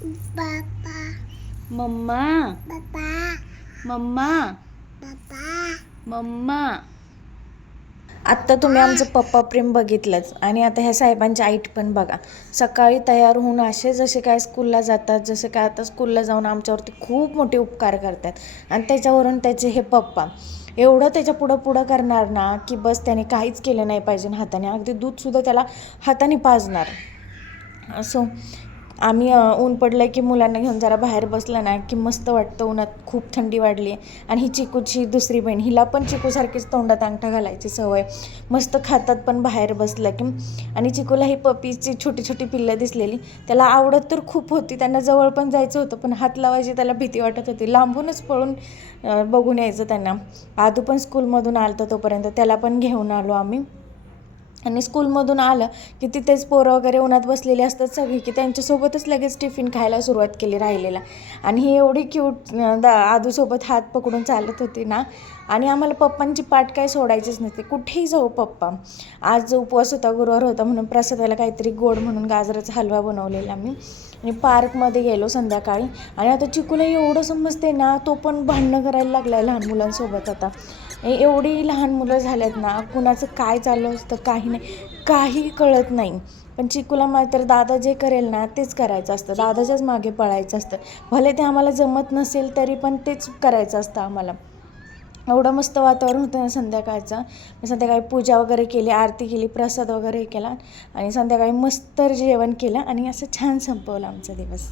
बाबा मम्मा बाबा मम्मा बाबा मम्मा. आत्ता तुम्ही आमचं पप्पा प्रेम बघितलंच आणि आता ह्या साहेबांची आईट पण बघा. सकाळी तयार होऊन असे जसे काय स्कूलला जातात, जसे काय आता स्कूलला जाऊन आमच्यावरती खूप मोठे उपकार करतात. आणि त्याच्यावरून त्याचे हे पप्पा एवढं त्याच्या पुढं करणार ना की बस त्याने काहीच केलं नाही पाहिजे हाताने. अगदी दूधसुद्धा त्याला हाताने पाजणार. असो आम्ही ऊन पडलं की मुलांना घेऊन जरा बाहेर बसलं ना की मस्त वाटतं. उन्हात खूप थंडी वाढली आणि ही चिकूची दुसरी बहीण, हिला पण चिकूसारखीच तोंडात अंगठा घालायची सवय. मस्त खातात पण बाहेर बसलं की. आणि चिकूला ही पपीची छोटी छोटी पिल्लं दिसलेली, त्याला आवडत तर खूप होती. त्यांना जवळ पण जायचं होतं पण हात लावायची त्याला भीती वाटत होती. लांबूनच पळून बघून यायचं त्यांना. आदू पण स्कूलमधून आलं तर तोपर्यंत त्याला पण घेऊन आलो आम्ही. आणि स्कूलमधून आलं की तिथेच पोरं वगैरे उन्हात बसलेली असतात सगळी, की त्यांच्यासोबतच लगेच टिफिन खायला सुरुवात केली राहिलेला. आणि ही एवढी क्यूट आदूसोबत हात पकडून चालत होती ना. आणि आम्हाला पप्पांची पाठ काय सोडायचीच नव्हती, कुठेही जाऊ पप्पा. आज उपवास होता, गुरुवार होता म्हणून प्रसादाला काहीतरी गोड म्हणून गाजराचा हलवा बनवलेला मी. आणि पार्कमध्ये गेलो संध्याकाळी. आणि आता चिकूला एवढं समजते ना, तो पण भांडणं करायला लागला आहे लहान मुलांसोबत आता. एवढी लहान मुलं झाल्यात ना, कुणाचं काय चालू असतं काही नाही, काही कळत नाही. पण चिकूला मात्र दादा जे करेल ना तेच करायचं असतं, दादाच्याच मागे पळायचं असतं. भले ते आम्हाला जमत नसेल तरी पण तेच करायचं असतं आम्हाला. एवढं मस्त वातावरण होतं ना संध्याकाळचं. संध्याकाळी पूजा वगैरे केली, आरती केली, प्रसाद वगैरे केला आणि संध्याकाळी मस्त जेवण केलं आणि असं छान संपवलं आमचा दिवस.